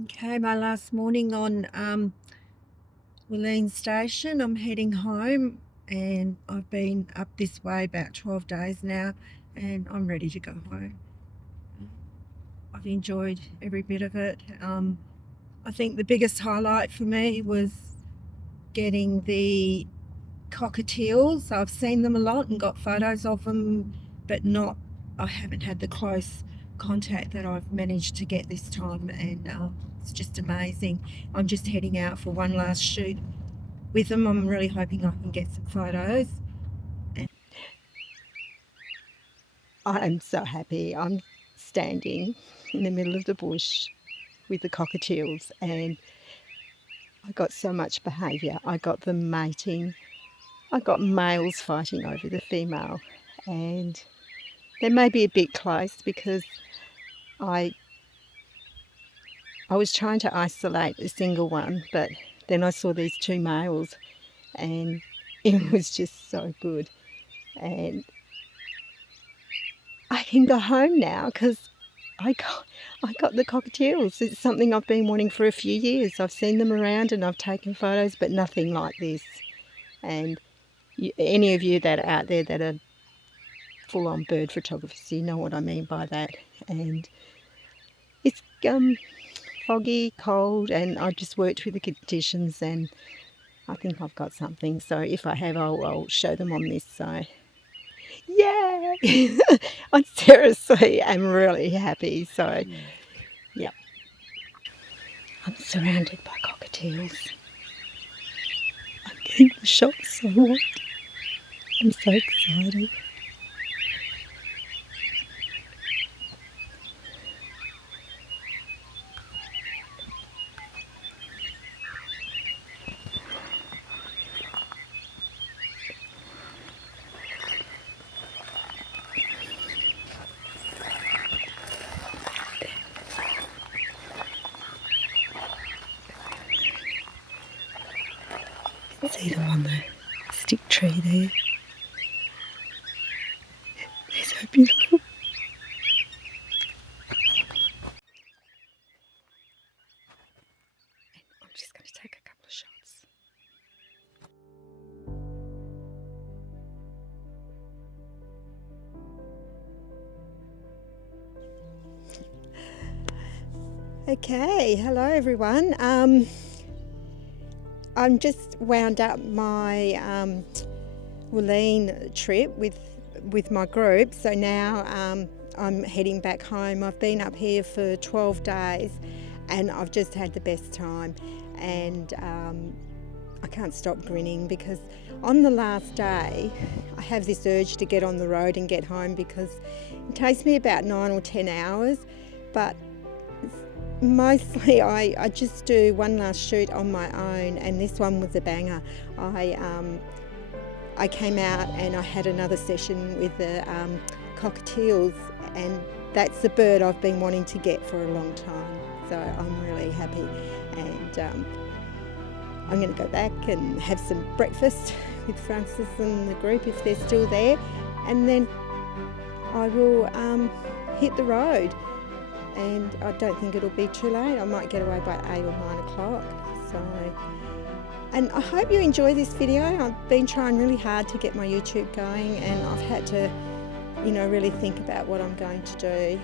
Okay, my last morning on Wooleen station. I'm heading home and I've been up this way about 12 days now and I'm ready to go home. I've enjoyed every bit of it. I think the biggest highlight for me was getting the cockatiels. I've seen them a lot and got photos of them, but I haven't had the close contact that I've managed to get this time, and it's just amazing. I'm just heading out for one last shoot with them. I'm really hoping I can get some photos. I am so happy. I'm standing in the middle of the bush with the cockatiels, and I got so much behaviour. I got them mating. I got males fighting over the female, and they may be a bit close because I was trying to isolate a single one, but then I saw these two males and it was just so good. And I can go home now because I got the cockatiels. It's something I've been wanting for a few years. I've seen them around and I've taken photos, but nothing like this. And any of you that are out there that are full-on bird photographers, you know what I mean by that. And it's foggy, cold, and I just worked with the conditions, and I think I've got something. So if I have, I'll show them on this. So yeah, I seriously am really happy. So yeah, I'm surrounded by cockatiels. I'm getting the shots I want. I'm so excited. See them on the stick tree there. They're so beautiful. I'm just going to take a couple of shots. Okay, hello everyone. I'm just wound up my Wooleen trip with my group, so now I'm heading back home. I've been up here for 12 days and I've just had the best time, and I can't stop grinning because on the last day I have this urge to get on the road and get home because it takes me about 9 or 10 hours, but mostly I just do one last shoot on my own, and this one was a banger. I came out and I had another session with the Cockatiels, and that's the bird I've been wanting to get for a long time, so I'm really happy. And I'm going to go back and have some breakfast with Francis and the group if they're still there, and then I will hit the road. And I don't think it'll be too late. I might get away by 8 or 9 o'clock. And I hope you enjoy this video. I've been trying really hard to get my YouTube going, and I've had to, really think about what I'm going to do.